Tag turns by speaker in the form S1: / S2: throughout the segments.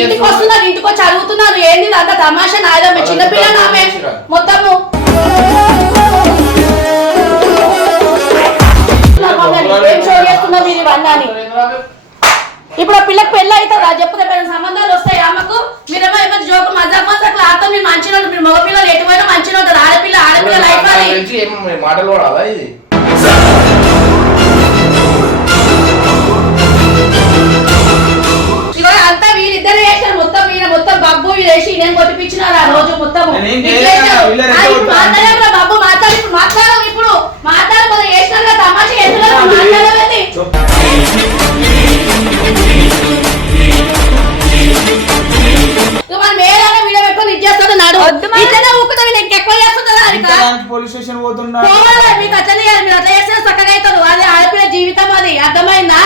S1: ఇంటికి వస్తున్నారు ఇంటికి వచ్చి అడుగుతున్నారు ఏంది అంత తమాషా? నాయదో మీ చిన్నపిల్ల నామే. మొత్తము. ఏం షో చేస్తున్నావు మీరు ఇవన్నీ అని. ఇప్పుడు ఆ పిల్లకి పెళ్ళి అవుతుందా? చెప్పు రేపు ఏమైనా సంబంధాలు వస్తాయి ఆమెకు మీరేమో ఏమో జోకు మజాక్ మజాక్ ఆతో మీరు మంచిగా ఉంటుంది మీరు మగ పిల్లలు ఎటువైనా మంచిగా ఉంటుంది ఆడపిల్ల ఆడపిల్ల లైఫ్
S2: మాటలు ఇది?
S1: వేసారు మొత్తం వీళ్ళ మొత్తం బబ్బు వేసి నేను కొట్టిపించినారు ఆ రోజు మొత్తం
S3: నేనేం చేయలేదు,
S1: బబ్బు మాట్లాడు ఇప్పుడు ఇప్పుడు. మాట్లాడు కొంచెం వేసినారు కదా తమాషా ఎత్తున్నారు మాట్లాడవేంది ఇక మనం ఏదైనా వీడియో పెట్టుకొని ఇది చేస్తాడు నాడు.
S4: వద్దు మరి.
S1: ఇట్లనే ఊపుతా వీళ్ళు ఇంకెక్కువ చేస్తుందా ఇంకా
S3: పోలీస్ స్టేషన్ పోతున్నా
S1: పోవాలి మీకు అట్లనే చేయాలి మీరు అట్లా చేస్తే చక్కగా అవుతారు అది ఆడపిల్ల జీవితం అది. అర్థమైందా?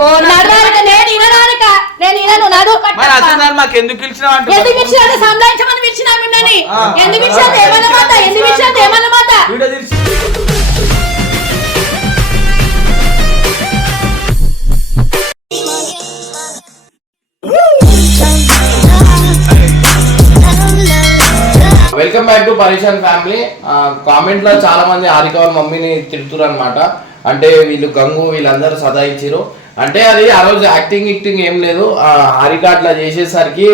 S1: నేను వినడానిక నేను వినను నడు
S3: మరి అసలు మాకు ఎందుకు పిలిచినావు అంటే
S1: ఎందుకు ఇచ్చినట్టు సంధానించమని పిలిచినా మిమ్మల్ని.
S3: ఆ,
S1: ఎందుకు
S3: ఆ,
S1: ఇచ్చినట్టు
S3: ఆ,
S1: ఏమన్నమాట? ఎందుకు ఇచ్చినట్టు ఏమన్నమాట?
S3: వీడియో తీసి.
S2: Welcome back to Pareshan family కామెంట్లో చాలా మంది హారిక వాళ్ళ మమ్మీని తిడుతున్నారు అనమాట అంటే వీళ్ళు గంగు వీళ్ళందరూ సదాయించారు అంటే అది ఆ రోజు యాక్టింగ్ యాక్టింగ్ ఏం లేదు. హరిక అట్లా చేసేసరికి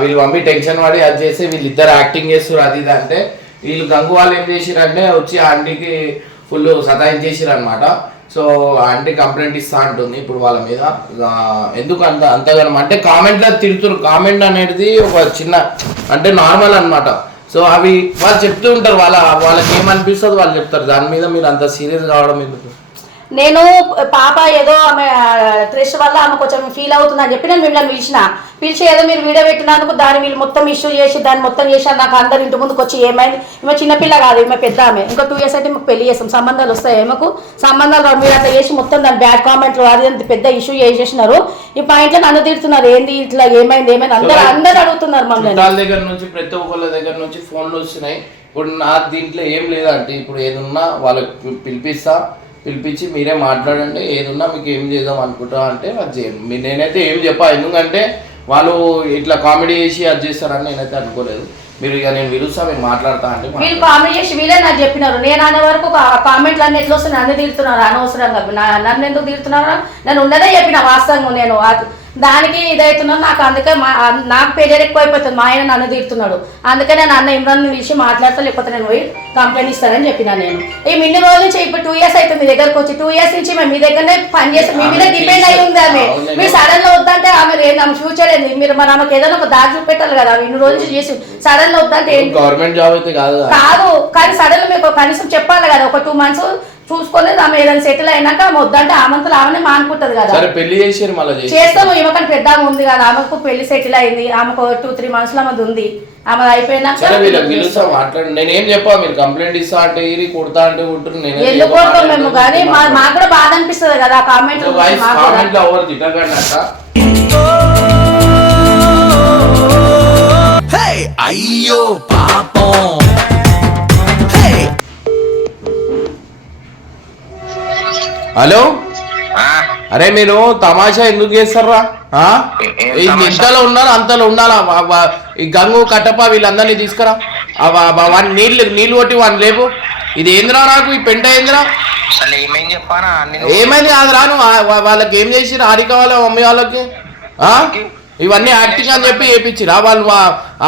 S2: వీళ్ళు మమ్మీ టెన్షన్ పడి అది చేసి వీళ్ళిద్దరు యాక్టింగ్ చేస్తారు అది ఇది అంటే వీళ్ళు గంగు వాళ్ళు ఏం చేసిరంటే వచ్చి ఆంటీకి ఫుల్ సతాయించేసారు అనమాట సో ఆంటీ కంప్లైంట్ ఇస్తా అంటుంది ఇప్పుడు వాళ్ళ మీద. ఎందుకు అంత అంతగానం అంటే కామెంట్లో తిడుతున్నారు కామెంట్ అనేది ఒక చిన్న అంటే నార్మల్ అనమాట సో అవి వాళ్ళు చెప్తూ ఉంటారు. వాళ్ళ వాళ్ళకి ఏమనిపిస్తుంది వాళ్ళు చెప్తారు. దాని మీద మీరు అంత సీరియస్ కావడం ఎందుకు?
S1: నేను పాప ఏదో ఆమె త్రెష్ వల్ల ఆమె కొంచెం ఫీల్ అవుతుంది అని చెప్పి నేను మిమ్మల్ని పిలిచిన. పిలిచి ఏదో మీరు వీడియో పెట్టినందుకు దాన్ని వీళ్ళు మొత్తం ఇష్యూ చేసి దాన్ని మొత్తం చేసి నాకు అందరు ఇంటి ముందుకు వచ్చి ఏమైంది? ఈమె చిన్నపిల్ల కాదు ఈమె పెద్ద ఆమె. ఇంకో టూ ఇయర్స్ అయితే మాకు పెళ్ళి చేస్తాం. సంబంధాలు వస్తాయి ఏమకు సంబంధాలు. మీరు అట్లా చేసి మొత్తం దాని బ్యాడ్ కామెంట్లు అది అంత పెద్ద ఇష్యూ చేసేసినారు ఈ పాయింట్లో నన్ను తిడుతున్నారు. ఏంది ఇట్లా ఏమైంది? ఏమైంది? అందరు అందరు అడుగుతున్నారు మమ్మల్ని.
S2: దగ్గర నుంచి ప్రతి ఒక్కళ్ళ దగ్గర నుంచి ఫోన్లు వస్తున్నాయి ఇప్పుడు నా దీంట్లో ఏం లేదంటే ఇప్పుడు ఏదున్నా వాళ్ళకి పిలిపిస్తా. పిలిపించి మీరే మాట్లాడండి ఏదున్నా మీకు ఏం చేద్దాం అనుకుంటా అంటే అది చేయండి. నేనైతే ఏం చెప్పా ఎందుకంటే వాళ్ళు ఇట్లా కామెడీ చేసి అది చేస్తారని నేనైతే అనుకోలేదు. మీరు ఇక నేను పిలుస్తా మీరు మాట్లాడతా అంటే మీరు
S1: కామెంట్ చేసి వీళ్ళే నాకు చెప్పినారు. నేను అనే వరకు కామెంట్లు అన్ని ఎట్లా వస్తున్నాయి నన్ను తీరుతున్నారు అనవసరంగా. నా- నన్ను ఎందుకు తిడుతున్నారు నేను ఉన్నదే చెప్పిన వాస్తవంగా నేను. దానికి ఇదవుతున్నాను నాకు అందుకే మా నాకు ప్రెజర్ ఎక్కువ అయిపోతుంది మా ఆయన నన్ను తిడుతున్నాడు. అందుకే నేను అన్న ఇమ్రాన్ విషయం మాట్లాడతా లేకపోతే నేను పోయి కంప్లైంట్ ఇస్తానని చెప్పిన నేను. ఈ ఇన్ని రోజుల నుంచి ఇప్పుడు టూ ఇయర్స్ అయితే మీ దగ్గరకు వచ్చి టూ ఇయర్స్ నుంచి మేము మీ దగ్గరనే పని చేస్తాం మీ మీద డిపెండ్ అయి ఉంది ఆమె. మీరు సడన్గా వద్దంటే ఆమె ఆమె ఫ్యూచర్ ఏంది? మీరు మరి ఆమెకు ఏదైనా ఒక దారి చూపెట్టాలి కదా ఇన్ని రోజుల నుంచి చేసి సడన్గా వద్దంటే
S2: గవర్నమెంట్ జాబ్ అయితే కాదు కదా.
S1: కాదు కానీ సడన్ మీకు కనీసం చెప్పాలి కదా ఒక టూ మంత్స్ చూసుకొని ఆమె ఏదైనా సెటిల్ అయినాక ఆమె వద్దంటే ఆమంతలు ఆమెనే మానుకుంటది కదా.
S2: సరే పెళ్ళి చేసారు మళ్ళీ
S1: చేస్తాము ఈమెకని పెద్ద ఆమె ఉంది కదా ఆమెకు పెళ్ళి సెటిల్ అయింది ఆమెకు టూ త్రీ మంత్స్లో ఆమెది ఉంది. ఆమె అయిపోయినాక
S2: నేను ఏం చెప్పా మీరు కంప్లైంట్ ఇస్తా అంటే కొడతా అంటే
S1: కొడతాం మేము? కానీ మా- మాకు కూడా బాధ అనిపిస్తుంది కదా కామెంట్.
S2: కామెంట్లో ఎవరు తిట్టకండి అక్క
S5: అయ్యో పాపం.
S2: హలో? అరే మీరు తమాషా ఎందుకు చేస్తారా? ఇంతలో ఉన్నారు అంతలో ఉండాలా? ఈ గంగు కట్టప్ప వీళ్ళందరినీ తీసుకురా. వాడిని నీళ్ళు నీళ్ళు కొట్టి వాడిని లేపు. ఇది ఏందిరా నాకు? ఈ పెంట ఏందిరా?
S6: ఏమైంది
S2: కాదు రాను వాళ్ళకి ఏం చేసిరు హారిక వాళ్ళ మమ్మీ వాళ్ళకి? ఇవన్నీ యాక్టింగ్ అని చెప్పి చేపించిరా వాళ్ళు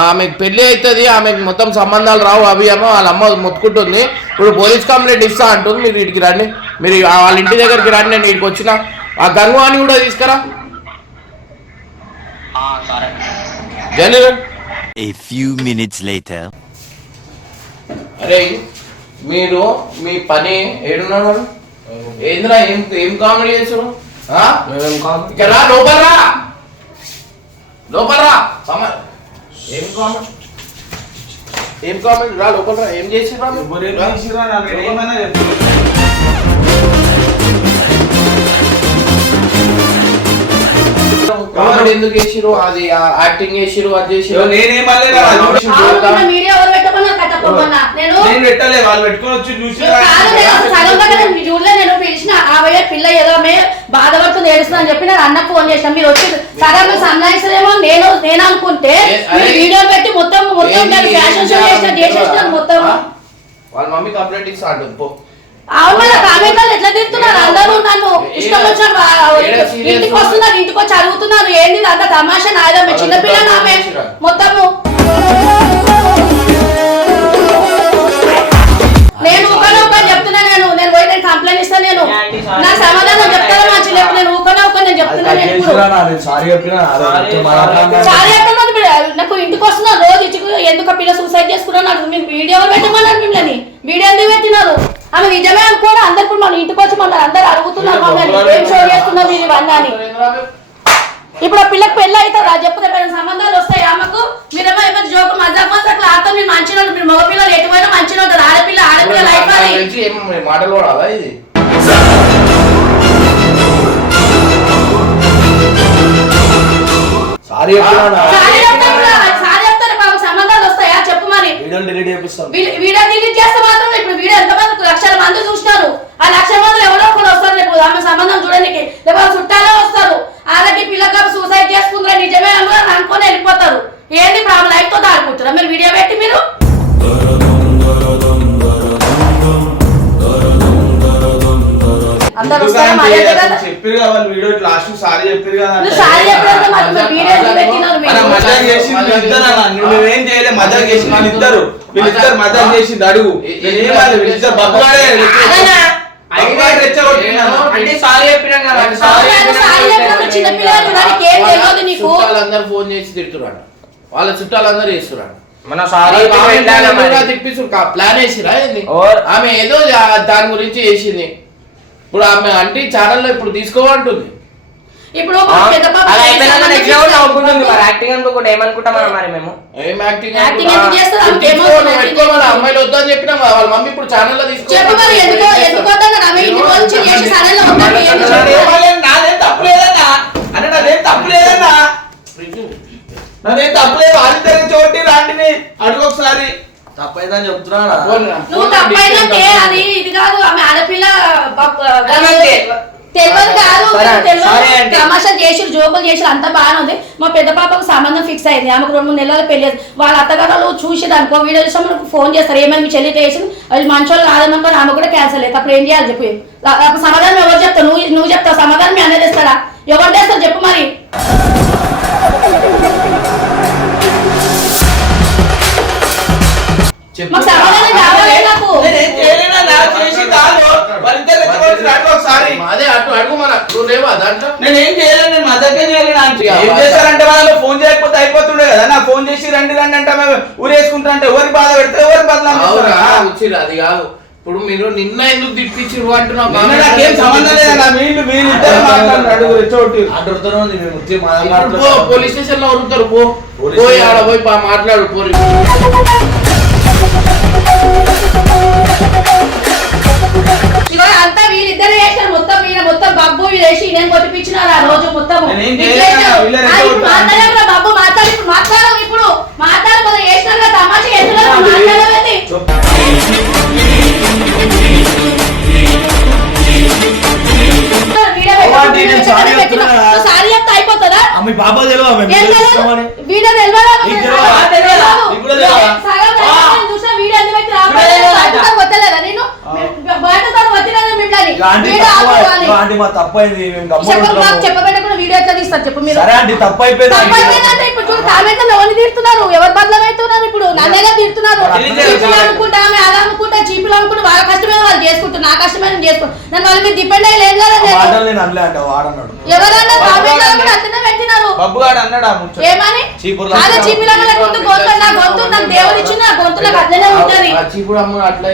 S2: ఆమెకు పెళ్ళి అవుతుంది ఆమెకు మొత్తం సంబంధాలు రావు అవి ఏమో వాళ్ళ అమ్మ మొత్తుకుంటుంది. ఇప్పుడు పోలీస్ కంప్లైంట్ ఇస్తా అంటుంది మీరు ఇటుకి రండి. మీరు వాళ్ళ ఇంటి దగ్గరికి రండి నేను ఇక్కడికి వచ్చిన. ఆ గంగు అని కూడా తీసుకురా.
S6: ఆ, సరే.
S2: జని
S5: A few minutes later.
S2: అరే మీరు మీ పని ఏడున్నారు ఏంద్రా ఏం ఏం కామెడీ చేస్తారు ఆ? ఇక్కడ రా లోపల రా. లోపల రా. సమ- ఏం కామెడీ ఏం కామెడీ రా లోపల రా. ఏం చేసిరా కామెడీ ఎందుకు చేసిరు అది యాక్టింగ్ చేసిరు అది చేసిరు
S3: నేనేం
S1: మీడియా
S3: పెట్టలే వాళ్ళు పెట్టుకొని వచ్చి చూసి
S1: చూడలే నేను పిలిచిన ఆ పిల్ల ఏదో బాధపడుతుంది తెలుసు అని చెప్పి నేను అన్న ఫోన్ చేసిన. మీరు వచ్చి సరే మీరు సంజాయిస్తారేమో నేను నేను అనుకుంటే వీడియో పెట్టి మొత్తం మొత్తం
S2: ఏంది,
S1: ఫ్యాషన్ షో
S2: ఏంది
S1: చేసిన చేసేసిన మొత్తం?
S2: వాళ్ళ మమ్మీ కంప్లైంట్ ఇస్తా అంటుంది పో.
S1: అవును కామెంట్లు ఎట్లా తిడుతున్నారు అందరూ నన్ను ఇష్టం వచ్చిన ఇంటికి వస్తున్నారు ఇంటికి వచ్చి అడుగుతున్నారు. ఏంది అంత తమాషా నాయదో మీ చిన్నపిల్ల ఆమె మొత్తము కంప్లైంట్ ఇస్తాను నేను. నా సమాధానం చెప్తాను మా చిన్నప్పుడు నేను ఊకనే ఊకని నేను చెప్తున్నా నేను ఇప్పుడు.
S4: సారీ చెప్పినా? అదే
S3: Sorry,
S4: మాట్లాడినా.
S1: చాలా ఎక్కడున్నది మీరు? నాకు ఇంటికి వస్తున్నారు రోజు ఇచ్చి ఎందుకు పిల్ల సూసైడ్ చేసుకున్నాను మీరు వీడియోలు పెట్టమన్నారు మిమ్మల్ని? వీడియో ఎందుకు పెట్టినారు? ఆమె నిజమే అనుకోని? అందరు ఇప్పుడు మన ఇంటికి వచ్చి మన అందరు అడుగుతున్నారు మమ్మల్ని. ఏం షో చేస్తున్నారు మీరు ఇవన్నీ అని? ఇప్పుడు ఆ పిల్లకి పెళ్ళి అవుతుందా చెప్పు రేపు ఏమైనా సంబంధాలు వస్తాయి. ఆమెకు మీరేమో ఏమో జోకు మజాక్ మజాక్ ఆడతా మీరు మంచిగా ఉంటారు మీరు మగ పిల్లలు ఎటువైనా మంచిగా ఉంటారు ఆడపిల్ల ఆడపిల్ల లైఫ్ అది.
S2: మాటలు వాడాలా ఇది?
S4: సారీ
S1: సారీ కూడా, చెప్తారు మాకు సంబంధాలు వస్తాయా? చెప్పు మరి.
S4: వీడియోలు డిలీట్ చేపిస్తాం
S1: వీడియో డిలీట్ చేస్తే మాత్రం ఇప్పుడు వీడియో ఎంతమంది లక్షల మంది చూసినారు? ఆ లక్షల మంది ఎవరో ఒకరు వస్తారు రేపు ఆమె సంబంధం చూడడానికి లేకపోతే చుట్టాలే వస్తారు. ఆల్రెడీ పిల్లగా సూసైడ్ చేసుకుంటారు నిజమే అని అనుకొని వెళ్ళిపోతారు. ఏంది ఇప్పుడు ఆమె లైఫ్తో ఆడుకుంటారా మీరు వీడియో పెట్టి మీరు?
S3: చెప్పారు కదా వాళ్ళు వీడియో లాస్ట్ సారీ చెప్పారు కదా చేసి నువ్వేం చేయలే చేసి వీళ్ళిద్దరు అడుగు. నేనేమన్నా వీళ్ళిద్దరు బబ్బుగాడే బబ్బుగాడే రెచ్చగొట్టినాను.
S7: అంటే సారీ చెప్పినాం కదా
S1: అవును, ఆయన సారీ చెప్పినప్పుడు చిన్నపిల్లలు దానికి ఏం తెలియదు నీకు.
S2: చుట్టాలందరూ ఫోన్ చేసి వాళ్ళ చుట్టాలందరూ చేస్తురాడు
S7: మన సారీ
S2: తిప్పిస్తు ప్లాన్ వేసిరా. ఆమె ఏదో దాని గురించి చేసింది. ఇప్పుడు ఆమె అంటే ఛానల్లో ఇప్పుడు తీసుకోమంటుంది.
S1: ఇప్పుడు
S7: అలా అయిపోయినాక నెక్స్ట్ మరి యాక్టింగ్ అనుకోకుండా ఏమనుకుంటాం మనం మరి మేము?
S2: ఏం యాక్టింగ్
S1: ఎందుకు చేస్తారు?
S2: పెట్టుకోమని అమ్మాయిలు వద్దని చెప్పినా వాళ్ళ మమ్మీ ఇప్పుడు ఛానల్లో
S1: చెప్పు మరి ఎందుకో ఎందుకు వద్దన్నారు ఆమె ఇంటికి వచ్చి చేసి సరేలే వద్దని ఏం
S3: నాదేం
S1: చెప్పాలి?
S3: నాదేం తప్పు లేదన్నా. అన్న నాదేం తప్పు లేదన్నా. నాదేం తప్పు లేదు ఆదిత్య చోటి రాంటిని అడుగు ఒకసారి.
S4: తప్పైందని చెప్తున్నా
S1: నువ్వు తప్పైనట్టే అది ఇది కాదు ఆమె ఆడపిల్ల. తెలియదు కాదు తెలియదు. తమాషా చేసి జోకులు చేసి అంతా బాగానే ఉంది. మా పెద్ద పాపకు సంబంధం ఫిక్స్ అయింది. ఆమెకు రెండు మూడు నెలలు పెళ్ళి. వాళ్ళ అత్తగారు చూసి అనుకో వీడియో చూసి మనకు ఫోన్ చేస్తారు. ఏమైనా మీ చెల్లి చేసి వాళ్ళు మంచోళ్ళు కాదనుకో ఆమె కూడా క్యాన్సల్ అయ్యింది అప్పుడు ఏం చేయాలి చెప్పి. సమాధానం ఎవరు చెప్తావు నువ్వు నువ్వు చెప్తావు. సమాధానం మీ అన్నది ఇస్తాడా ఎవరు చేస్తారు చెప్పు మరి.
S3: ఒకసారి.
S2: అదే అటు అడుగు మన నువ్వు లేవా దాంట్లో?
S3: నేనేం చేయలేను అంటే
S2: ఇక
S3: ఏం. చేశారంటే వాళ్ళు ఫోన్ చేయకపోతే అయిపోతుండే కదా. నా ఫోన్ చేసి రండి రండి అంటే మేము ఊరేసుకుంటా అంటే ఎవరి బాధ పెడితే ఎవరి బదలా
S2: అవునా? వచ్చిరు అది కాదు. ఇప్పుడు మీరు నిన్న ఎందుకు తిప్పించిరు అంటున్నావు?
S4: మా
S2: పోలీస్ స్టేషన్లో
S4: పోలీస్
S2: పోయి. ఆడ పోయి పా- మాట్లాడు పోరి
S1: వీళ్ళిద్దరు చేశారు మొత్తం వీళ్ళ మొత్తం బబ్బు వేసి నేను కొట్టిపించినారు ఆ రోజు మొత్తం
S3: నేనేం చేయలేదు. వీళ్ళే రెచ్చగొట్టారు.
S1: మాట్లాడి ఇప్పుడు మాట్లాడము ఇప్పుడు మాట్లాడు కదా చేసినారు కదా తమాషా చేస్తున్నారు వీడియో పెట్టు, వీడియో
S4: సారీ
S1: పెట్టు, పెట్టిన.
S4: చెప్తున్నా.
S1: నువ్వు సారీ చెప్తే అయిపోతుందా
S4: బాబా తెలియదు
S1: ఏం తెలియదు?
S4: తీస్తామని.
S1: వీడియో తెలియదా?
S4: నీకు
S1: సగం
S4: తెలియదా?
S1: తెలియదు.
S4: నీకు కూడా తెలియదా?
S1: సగం తెలియదు.
S4: ఆ.
S1: నేను చూసిన వీడియో ఎందుకు పెట్టి రాబోయే
S7: వీడియో తెలియదా?
S1: బయటకు వస్తలేదా నేను? బయటకు వస్తలేదా మిమ్మల్ని?
S4: ఇక ఆంటీ మా తప్పు అయింది మేము.
S1: చెప్పబెట్టకుండా వీడియో ఎట్లా తీస్తారు? చెప్పు మీరు
S4: సరే ఆంటీ తప్పు అయిపోయింది.
S1: ఇప్పుడు కామెంట్లో ఎవరిని తీరుతున్నారు? ఎవరు బదలమవుతున్నారు ఇప్పుడు? నన్నేగా తీరుతున్నారు. చీపులు అనుకుంటా ఆమె అలా అనుకుంటా చీపులు అనుకుంటా వాళ్ళ కష్టమే వాళ్ళు చేసుకుంటారు నా కష్టమే నేను చేసుకుంటాను నేను వాళ్ళ మీద డిపెండ్ అయ్యి లేదు కదా
S4: ఆ
S1: నేను.
S4: మాటలు నేను అనలే అంట వాడన్నాడు.
S1: ఎవరన్నా కామెంట్లో కూడా అట్లనే పెట్టినారు. ఏమని? అదే. చీపులు లేకుంటే గొంతు నా గొంతు నాకు దేవుడు ఇచ్చిన నా గొంతు నాకు అట్లనే ఉంటది.
S2: ఆ చీపుడు అమ్మ అట్లా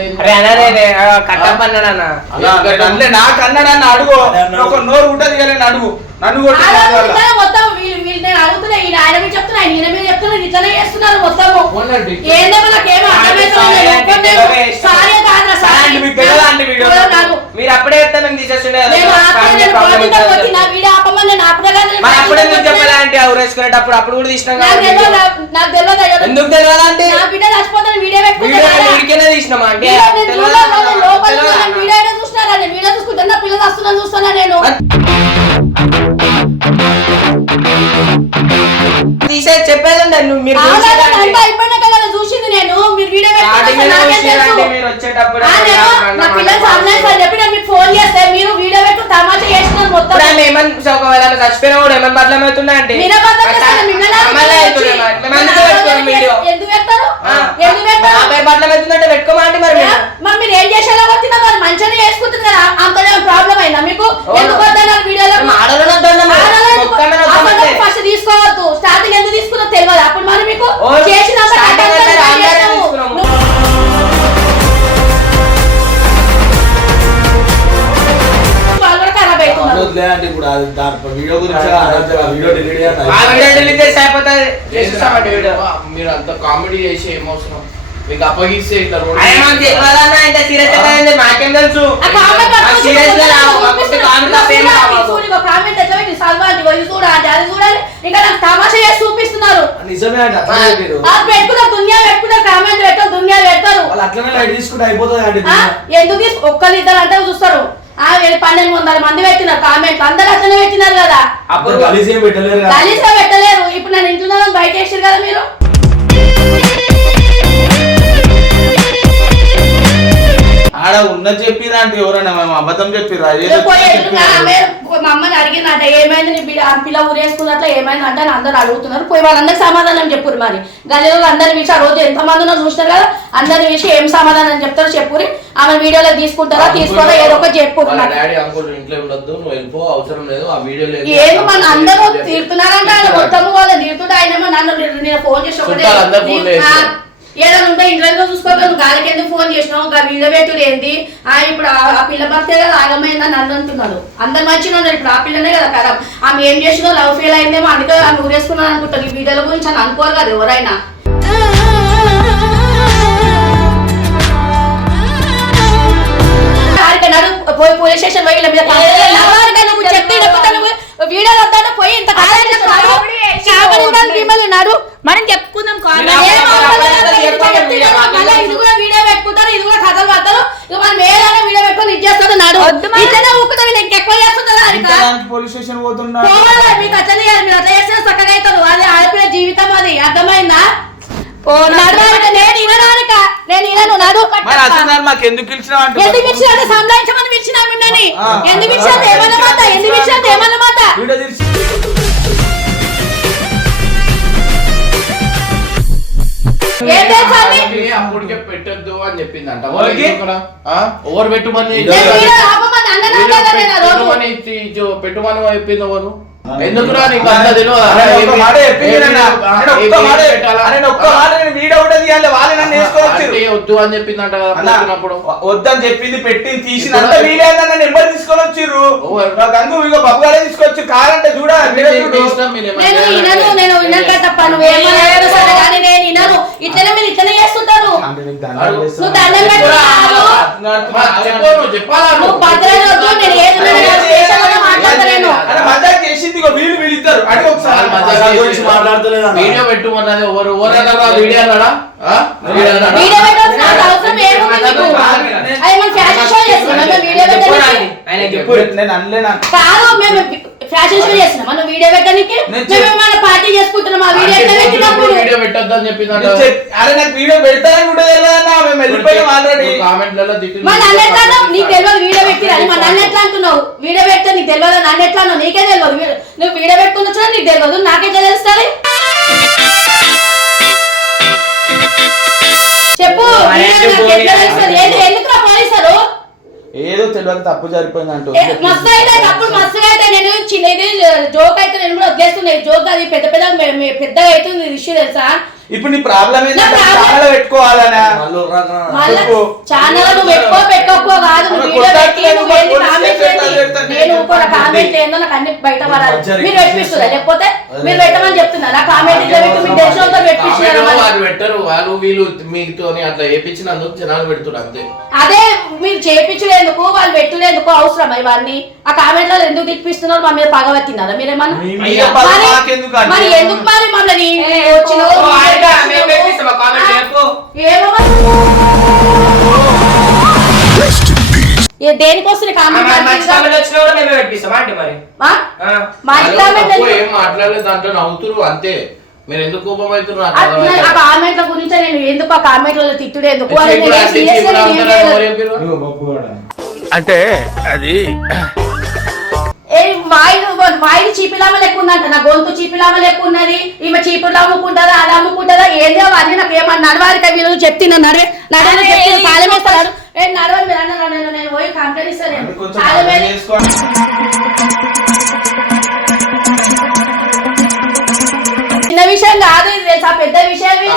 S3: నాకు అన్నాడు అన్న. అడుగు. ఒక నోరు ఉంటది కదా అడుగు నన్ను?
S1: ఉంటేనే మొత్తం నేను అడుగుతున్నా ఈయన ఆయన మీద చెప్తున్నా ఈయన మీద చెప్తున్నా ఇట్లనే చేస్తున్నారు మొత్తము. ఏందో నాకేమో ఎవరో.
S7: మీరు అప్పుడే చెప్తే మేము తీసేస్తుండే కదా.
S1: నేను ఆపే,
S7: ఫ్యామిలీ
S1: నేను
S7: ప్రాబ్లం
S1: బాధ్యత
S7: అవుతుంది.
S1: వచ్చి నా వీడియో ఆపమని నేను ఆపలే కదా, నేను
S7: మరి అప్పుడే చెప్పాలా అంటే ఊరేసుకునేటప్పుడు అప్పుడు కూడా తీసినాం
S1: నాకు తెలియదు,
S7: వీడియో.
S1: నాకు- నాకు తెలియదు అయ్యో.
S7: ఎందుకు తెలియదా అంటే
S1: నా బిడ్డ చచ్చిపోతే నేను వీడియో పెట్టుకుంటా
S7: తీసినామా అంటే
S1: వీడియో నేను చూడలేదు,
S7: తెలియదా
S1: వీడియో వీడియో పిల్లలు వస్తున్నా చూస్తున్నా నేను
S7: నువ్వు మీరు అంటే?
S1: అంతా అయిపోయినాక కదా చూసింది నేను మీరు వీడియో పెట్టుకున్నాక నాకేం తెలుసు?
S7: మీరు వచ్చేటప్పుడు
S1: ఆ, నేను నా పిల్లలు సామ్రాజ్ అని చెప్పి నేను మీకు ఫోన్ చేస్తే మీరు వీడియో పెట్టు తమాషా చేసినారు మొత్తం
S7: ఇప్పుడు ఆమె ఏమని ఒకవేళ ఆమె చచ్చిపోయినా కూడా ఏమని బదలం అవుతున్నా అంటే
S1: మీరే బద్దలు చేస్తారు, మిమ్మల్ని
S7: మరి. మేము
S1: మన
S7: అందుకే పెట్టుకోం వీడియో
S1: ఎందుకు పెడతారు
S7: ఆ.
S1: ఎందుకు పెడతారు
S7: ఆమె బదలం అవుతుందంటే పెట్టుకోమంటే మరి
S1: ఏ?
S7: మేము.
S1: మరి మీరు ఏం చేసేలా వచ్చినా మరి మంచిగానే అంతనే ప్రాబ్లం అయిందా మీకు. ఎందుకు వద్దన్నారు వీడియోలో
S7: మేము
S1: తెలియదు అప్పుడు మరి మీకు చేసిన
S4: ఇప్పుడు వీడియో గురించి ఆ వీడియో డిలీట్
S7: ఆ వీడియో delete చేస్తే అయిపోతుంది. చేసేస్తామండి వీడియో.
S2: మీరు అంత కామెడీ చేసి ఏమవసరం మీకు అప్పగిస్తే ఇట్లా
S7: మాకేం తెలుసు
S1: ఆ కామెంట్
S7: మాకు
S1: పట్టుకొని
S7: serious గా రావు. మాకు
S1: చూపిస్తున్నా.
S7: ఉంటే comment తప్ప ఏం రావు మాకు.
S1: చూడు, ఇగో కామెంట్ ఎట్లా పెట్టి సల్మాన్ ఇగో ఇది చూడాలి అది చూడాలి ఇంకా నాకు తమాషా చేసి చూపిస్తున్నారు.
S4: నిజమే అంటే అట్లా చెప్పారు.
S1: ఆ పెట్టుకున్నారు దునియా పెట్టుకున్నారు కామెంట్ పెట్టారు దునియా పెడతారు.
S4: వాళ్ళు అట్లనే లైట్ తీసుకుంటే అయిపోతుంది
S1: ఆ? ఎందుకు తీసు ఒక్కరు ఇద్దరు అంటే చూస్తారు. ఆ వీళ్ళు పన్నెండు వందల మంది పెట్టినారు కామెంట్లు. అందరు అట్లనే పెట్టినారు కదా.
S7: అప్పుడు
S4: ఏం పెట్టలేరు కదా.
S1: గలీజ్గా పెట్టలేరు. ఇప్పుడు నేను ఇంట్లో బయట వేసారు కదా మీరు.
S3: ఆడ ఉన్నది చెప్పిరా అంటే ఎవరైనా మేము అబద్ధం చెప్పిరా ఏదో
S1: ఇక పోయి
S3: చెప్పిరా?
S1: ఎదురుగా ఆమె మా అమ్మని అడిగిందంట ఏమైంది నీ బిడ్డ ఆ పిల్ల ఊరేసుకున్నట్ల ఏమైంది అంటే అందరు అడుగుతున్నారు. పోయి వాళ్ళందరికి సమాధానం చెప్పురు మరి. గలీలో అందరి విషయం ఆ రోజు ఎంత మంది ఉన్నారు చూసినారు కదా అందరి విషయం ఏం సమాధానం చెప్తారో చెప్పురి ఆమె వీడియోలో తీసుకుంటారా తీసుకోవాలా ఏదో ఒకటి చెప్పురు ఏదో మన అందరూ తీరుతున్నారంట ఆయన మొత్తము వాళ్ళు తీరుతుంటే ఆయనేమో నన్ను నేను- నేను ఫోన్ చేసి
S2: అందరూ.
S1: ఏదైనా ఉంటే ఇంట్లో చూసుకోక నువ్వు గాలికి ఎందుకు ఫోన్ చేసినావు? ఇంకా వీడియో పెట్టుడు ఏంది? ఆ ఇప్పుడు ఆ- పిల్ల భర్తే కదా ఆగమైందని నన్ను అంటున్నాడు. అందరు మంచిగా ఉన్నారు. ఇప్పుడు ఆ పిల్లనే కదా ఖరాబ్ ఆమె ఏం చేసిందో లవ్ ఫెయిల్ అయిందేమో అందుకే ఆమె ఊరేసుకున్నాను అనుకుంటారు ఈ వీడియోల గురించి అని అనుకోరు కదా ఎవరైనా. పోయి పోలీస్ స్టేషన్ పోయి వీళ్ళ మీద వీడియోలు వద్దాను పోయి ఇంత మనం చెప్పుకుందాం కామెంట్.
S7: మీరు
S1: ఏం
S7: అప్పుడు
S1: అవసరం లేదు,
S7: అప్పుడు
S1: ఇది
S7: చెప్పండి,
S1: చెప్తే
S7: వీడియో
S1: మళ్ళీ
S7: మాట్లాడదాం.
S1: ఇది కూడా వీడియో పెట్టుకుంటారు ఇది కూడా కథలు పడతారు ఇక మనం ఏదైనా వీడియో పెట్టుకొని ఇది చేస్తాడు నాడు. ఇట్లనే ఊపుతారు వీళ్ళు ఇంకెక్కువ చేస్తుంటారు హారిక
S3: ఇంతదానికి పోలీస్ స్టేషన్ పోతున్నా
S1: పోవాలి మీకు అట్లనే చేయాలి మీరు అట్లా చేస్తే చక్కగా అవుతారు. అది ఆడపిల్ల జీవితం అది. అర్థమైందా? నడవాలిక నేను ఇనడానిక నేను ఇనను నడు
S3: మరి అసలు మాకు ఎందుకు
S2: అప్పటికే పెట్టొద్దు అని చెప్పిందంట.
S3: ఎవరికి?
S2: ఓవర్ పెట్టుమని పెట్టుమని చెప్పింది ఎవరు? ఎందుకురా నీకు అంత వద్దు అని చెప్పిందంట
S3: వద్దని చెప్పింది పెట్టింది తీసిన అంత నెంబర్ తీసుకొని వచ్చిర్రు. గంగు ఇగో బబ్బుగారే తీసుకొచ్చి. కారంటే చూడ
S2: మీరు మీ ఇష్టం, మీరు ఏమైనా
S1: నేను
S2: చేయాలంటే
S1: వినను నేను వినక తప్ప. నువ్వు ఏమన్నా సరే కానీ నేను వినను. ఇట్లనే మీరు ఇట్లనే చేస్తుంటారు. నువ్వు దండం
S2: చెప్పాలా?
S1: నువ్వు భద్రవద్దు నేను ఏది స్టేషన్లో మాట్లాడలేను
S3: అరే మజాక్ చేసింది ఇగో వీళ్ళు వీళ్ళిద్దరు అడిగి ఒకసారి.
S4: గురించి మాట్లాడతలేదు.
S2: వీడియో పెట్టుమన్నది ఎవరు వీడియో అన్నాడా? వీడియో
S1: పెట్టాల్సిన అవసరం నీకు వీడియో పెట్టడానికి
S7: ఆయన
S3: చెప్పు. నేను అనలేనా
S1: కాదు మేము ఫ్యాషన్ షో చేస్తున్నాం. మనం వీడియో పెట్టడానికి
S3: నేను
S1: మేము మన పార్టీ చేసుకుంటున్నాం ఆ వీడియో ఎట్లా పెట్టినప్పుడు?
S2: వీడియో పెట్టొద్దు అని
S3: అరే నాకు వీడియో మేము వెళ్ళిపోయాం ఆల్రెడీ
S2: కామెంట్లలో తిట్టి?
S1: నీకు తెలియదు వీడియో పెట్టిరని మా నన్ను ఎట్లా అంటున్నావు? వీడియో పెడితే నీకు తెలియదు. నన్ను ఎట్లా అన్నావు? నీకే తెలియదు. వీ- నువ్వు వీడియో పెట్టుకున్న చూడ నీకు తెలియదు. నాకెట్లా తెలుస్తుంది. చెప్పు
S7: ఎందుకు
S3: ఏదో తెలియక తప్పు జరిపోయింది అంటూ
S1: మస్తు అయితే తప్పుడు అయితే నేను చిన్న ఇది జోక్ అయితే నేను కూడా వదిలేస్తున్నాయి జోక్ అది పెద్ద పెద్ద పెద్దగా అవుతుంది ఇష్యూ తెలుసా?
S3: ఇప్పుడు నీ ప్రాబ్లం ఏంటంటే ఛానల్ పెట్టుకోవాలనా.
S1: ఛానల్ నువ్వు పెట్టుకో కాదు. నేను ఇంకో కామెంట్ ఏందో నాకు అన్ని బయట పడాలి
S4: మంచిగా
S1: మీరు. లేకపోతే పెట్టమని కామెంట్ ఇట్లా పెట్టి పెట్టిస్తున్నారు
S2: వాళ్ళు. పెట్టరు. వాళ్ళు వీళ్ళు మీతో అట్లా వేపించినందుకు జనాలు పెడుతున్నారు అంతే.
S1: అదే మీరు చేపించలేందుకు వాళ్ళు పెట్టులేందుకు అవసరం ఇవన్నీ? ఆ కామెంట్లో ఎందుకు తిప్పిస్తున్నారు? మా మీద పగబట్టినారా మీరేమన్నా? మరి- ఎందుకు మరి మమ్మల్ని వచ్చినావు,
S7: మేము? పెట్టిస్తామా చెప్పు.
S1: ఏ దేనికోసం కామెంట్
S7: మరి మంచి కామెంట్ వచ్చినా కూడా మేమే పెట్టిస్తాం అంటే మరి ఆ.
S1: మంచి
S2: వాళ్ళు
S1: కామెంట్
S2: తప్పు
S1: ఎందుకు?
S2: ఏం మాట్లాడలేదు దాంట్లో నవ్వుతురు అంతే మీరు ఎందుకు కోపం అవుతున్నారు నాకు
S1: ఆ
S2: అర్థమైతే
S1: ఆ కామెంట్ల గురించి నేను ఎందుకు ఆ కామెంట్లలో తిట్టుడు ఎందుకు
S2: లేదు.
S1: అని
S2: ఇప్పుడు
S1: నేను
S2: అంటే
S1: serious
S2: ఇప్పుడు
S1: గా నేను
S2: అంతా
S1: చేయలేదు.
S2: ఎవరు చెప్పిర్రు?
S4: నువ్వు బొప్పు కూడా
S5: అంటే అది
S1: ఏ వాయిల్ వాయిల్ చీపిలామ లెక్క ఉందంట నా గొంతు చీపిలామ లెక్క ఉన్నది ఈమె చీపులు అమ్ముకుంటుందా అది అమ్ముకుంటుందా? ఏందో అవన్నీ నాకు ఏమన్నా నడవాలి వీళ్ళు చెప్తున్నా. నడే నడవని చెప్తున్నా. ఏ నడవని మీరు అన్నారు నేను నేను పోయి కంప్లైంట్ ఇస్తాను. చిన్న విషయం కాదు ఇది తెలుసా? పెద్ద విషయం ఇది.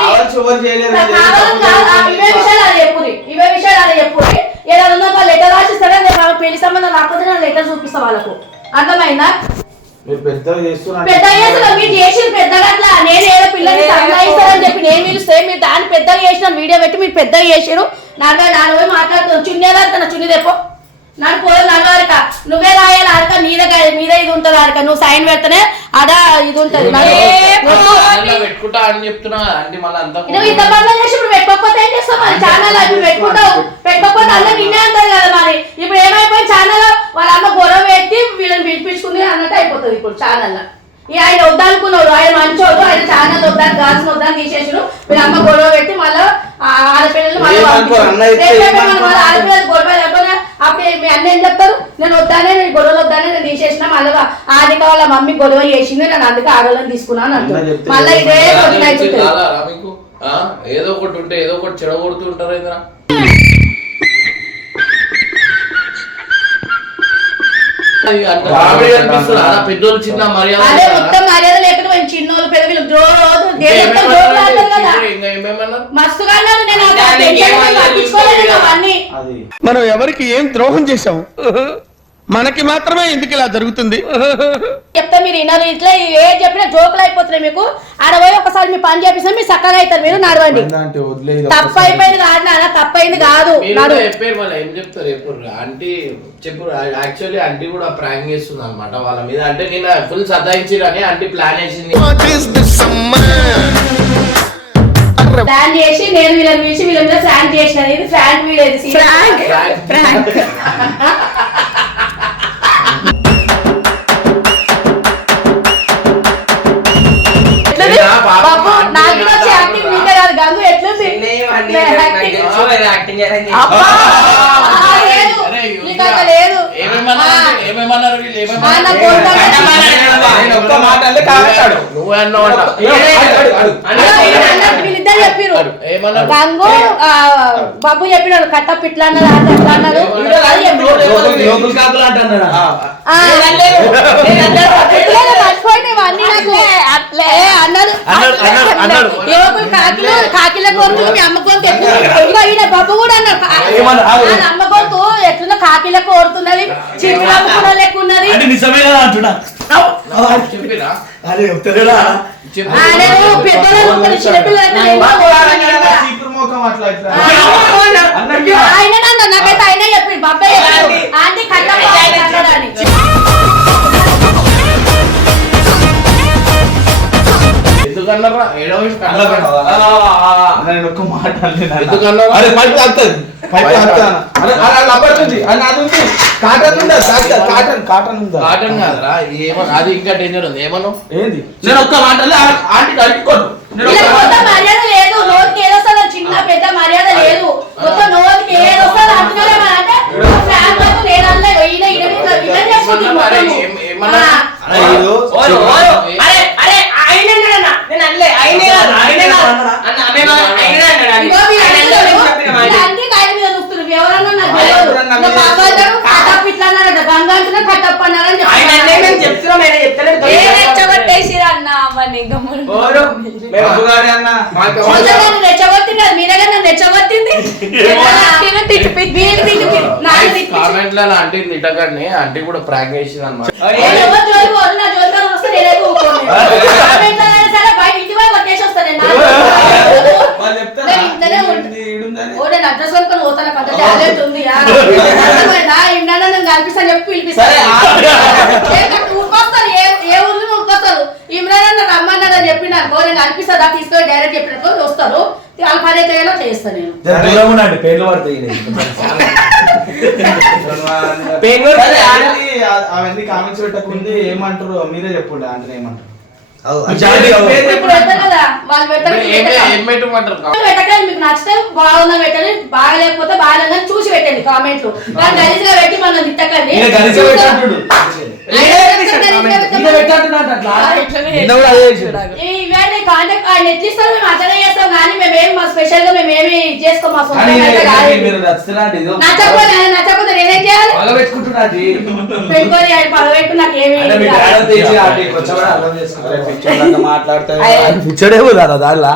S1: కావాలని కాదు, ఇవే విషయాలు అది చెప్పురి ఇవే విషయాలు అది చెప్పురి ఏదైనా లెటర్ రాసిస్తారా పెళ్ళి సంబంధం రాకపోతే నేను లెటర్ చూపిస్తా వాళ్ళకు. అర్థమైందా?
S3: మీరు పెద్దగా చేస్తున్నారు
S1: పెద్ద చేసిన మీరు చేసిన పెద్దగా అట్లా. నేను ఏదో పిల్లల్ని చెప్పి నేను పిలిస్తే మీరు దాన్ని పెద్దగా చేసిన వీడియో పెట్టి మీరు పెద్దగా చేసారు నాన్న నాన్న పోయి మాట్లాడుతున్నాను చున్నేదారిక నా చున్ని తెప్పో. నాకు పోయి నడవారిక నువ్వే రాయాలి ఆరిక నీదే గా- నీదే ఇది ఉంటుంది ఆరిక నువ్వు సైన్ పెడితేనే అదా ఇది ఉంటుంది. నాకు
S2: పెట్టుకుంటా? అని చెప్తున్నా. అంటే మళ్ళీ అంతా
S1: నువ్వు ఇంత పనులు చేసి ఇప్పుడు పెట్టుకోకపోతే ఏం చేస్తావు మరి? ఛానల్ ఇప్పుడు పెట్టుకుంటావు. పెట్టుకోకపోతే అందరూ నిన్నే అంటారు కదా మరి. ఇప్పుడు ఏమైపోయి ఛానల్ వాళ్ళ అమ్మ గొడవ పెట్టి వీళ్ళని పిలిపించుకుంది అన్నట్టు అయిపోతుంది ఇప్పుడు ఛానల్ ఆయన వద్దనుకున్నాడు. ఆయన మంచోడు ఆయన ఛానల్ వద్దని గాల్సిన వద్దని తీసేసారు వీళ్ళ అమ్మ గొడవ పెట్టి మళ్ళీ ఆడపిల్లలు మళ్ళీ గొడవ లేకపోతే అప్పుడు మీ అన్న ఏం చెప్తారు? నేను వద్దానే నేను గొడవలు వద్దానే నేను తీసేసిన మళ్ళీ ఆదిక వాళ్ళ మమ్మీ గొడవ చేసింది నేను అందుకే ఆడవాళ్ళని తీసుకున్నాను అంటారు. మళ్ళీ ఇదే?
S2: ఏదో ఒకటి ఉంటే ఏదో ఒకటి చెడగొడుతూ ఉంటారు పెద్దోళ్ళు చిన్న మర్యాద
S1: అదే
S2: ఇస్తారా?
S1: మొత్తం మర్యాద లేకుండా మేము చిన్నోళ్ళు పెద్దలు రోజు మస్తుగా
S8: మనం ఎవరికి ఏం ద్రోహం చేశాం? మనకి మాత్రమే ఎందుకు ఇలా జరుగుతుంది?
S1: చెప్తే మీరు వినరు ఇట్లా ఏ చెప్పినా జోకులు అయిపోతున్నాయి మీకు. పోయి ఒకసారి మీ పని చేపిస్తే మీరు చక్కగా అవుతారు. మీరు నడవండి.
S3: అంటే
S1: తప్పు అయిపోయింది కాదు నాన్న తప్పు అయింది కాదు
S2: ఏం చెప్తారు? చెప్పు ఆంటీ చెప్పు యాక్చువల్లీ ఆంటీ కూడా ప్రాంక్ చేస్తుంది అనమాట వాళ్ళ మీద. అంటే నేను ఫుల్ సతాయించిరని ఆంటీ ప్లాన్ వేసింది
S1: ప్లాన్ చేసి నేను వీళ్ళని పిలిచి వీళ్ళ మీద ఫ్రాంక్ చేసిన. ఇది ఫ్రాంక్ వీడియో ఇది
S2: Prank.
S1: వీళ్ళిద్దరు గంగు బాబు చెప్పినాడు కట్టప్ ఇట్లా అన్నది అట్లా అట్లా అన్నాడు అది చెప్పినాడు. ఆ. ఎట్లైనా మర్చిపోయినా ఇవన్నీ నాకు అట్లే అన్నారు
S2: అన్నాడు, అన్నాడు, అన్నాడు.
S1: యువకులు కాకిలో కాకిల గొంతు మీ అమ్మ గొంతు ఎట్లా ఈయన బాబు కూడా అన్నాడు
S3: ఏమన్నా? ఆగు.
S1: వాళ్ళ అమ్మ గొంతు ఎట్లున్న కాకిల కోరుతున్నది చిన్న కూడా లెక్క ఉన్నది
S4: నిజమే కదా అంటున్నా అదే
S3: అన్నట్టు
S1: ఆయన నన్ను నాకైతే ఆయన చెప్పి బాబాయ్ ఆంటీ.
S2: ఎందుకన్నారా? ఏడవ?
S3: అరే పైపు తాగుతుంది అన్న. అన్న కాటన్ కాటన్ ఉందా
S2: కాటన్ కాదురా ఇది ఏమో అది ఇంకా డేంజర్ ఉంది ఏమను
S3: ఏంది నేను ఒక్క మాట అనలే, ఆ- ఆంటీ అడుక్కోను
S1: చిన్న పెద్ద మర్యాద లేదు మొత్తం నోటికి ఏదో వస్తుందో అంటున్నారే మరి అంటే ఫ్యాన్ వైపు నేను అనలే ఈయన ఈయన
S2: ఏమన్నా?
S1: ఆ.
S3: అరే.
S7: అరే ఆయన నేను అనలే ఆయనే కాదు అన్న మేము ఆయనే అన్నాడు
S1: ఇగో మీరు
S7: ఆయన
S1: అందరూ
S7: అన్నాడు, చెప్పిన మాట.
S1: ఇలా అన్ని కాయల మీద చూస్తున్నారు.
S2: ఆంటీ తిట్టకండి. ఆంటీ కూడా ప్రాంక్ చేసింది అనమాట
S1: నేను జోలికి ఎవరు వస్తే నేనైతే ఊరుకోను. కామెంట్లో అయినా సరే బయట ఇంటి వైపు కొట్టేసి వస్తాను నేను. నా జోలికి పోను.
S3: వాళ్ళు చెప్తారా?
S1: నేను ఇంట్లోనే ఉంటా.
S3: ఈడుంది, ఈడుందని.
S1: ఓ, నేను అడ్రస్ పోతాను, అంత టాలెంట్ ఉంది. కల్పిస్తాను చెప్పి పిలిపిస్తాను.
S3: సరే, ఆ-
S1: ఏ ఊరుకొస్తారు, ఏ ఏ ఊర్లో ఊరుకొస్తారు. ఇమ్రాన్ అన్న రమ్మన్నాడు అని చెప్పిన అనుకో నేను కల్పిస్తా తీసుకొని డైరెక్ట్ చెప్పినట్టు వస్తారు వాళ్ళ పని అయితే చేస్తాను నేను?
S4: పేర్లు పడతాయి
S3: ఆ- అవన్నీ కామెంట్స్ పెట్టకుంది ఏమంటారు? మీరే చెప్పండి ఆంటీ ఏమంటారు
S1: నచ్చితే బాగుందా పెట్టండి బాగలేకపోతే బాగాలేదని చూసి పెట్టండి కామెంట్లు. కానీ గలీజ్గా పెట్టి మనం తిట్టకండి. కాంటాక్ట్ ఆయన ఎట్లిస్తారు మేము అట్లనే చేస్తాం కానీ మేము ఏం మా స్పెషల్గా మేము ఏమి చేసుకోం మా
S4: కానీ
S1: సొంతంగా
S4: ఈయన
S1: అయితే కాదు. ఇది.
S4: మీరు నచ్చుతున్నాడు ఏదో
S1: నచ్చకపోతే నచ్చకపోతే నేనేం చేయాలి? పెట్టుకొని ఆయన నాకు ఏమి
S4: అంటే మీ డాడీ తెచ్చి ఆటికి వచ్చామని అర్థం చేసుకుంటారు
S3: మాట్లాడతా
S4: పిచ్చడే దాదా దానిలా.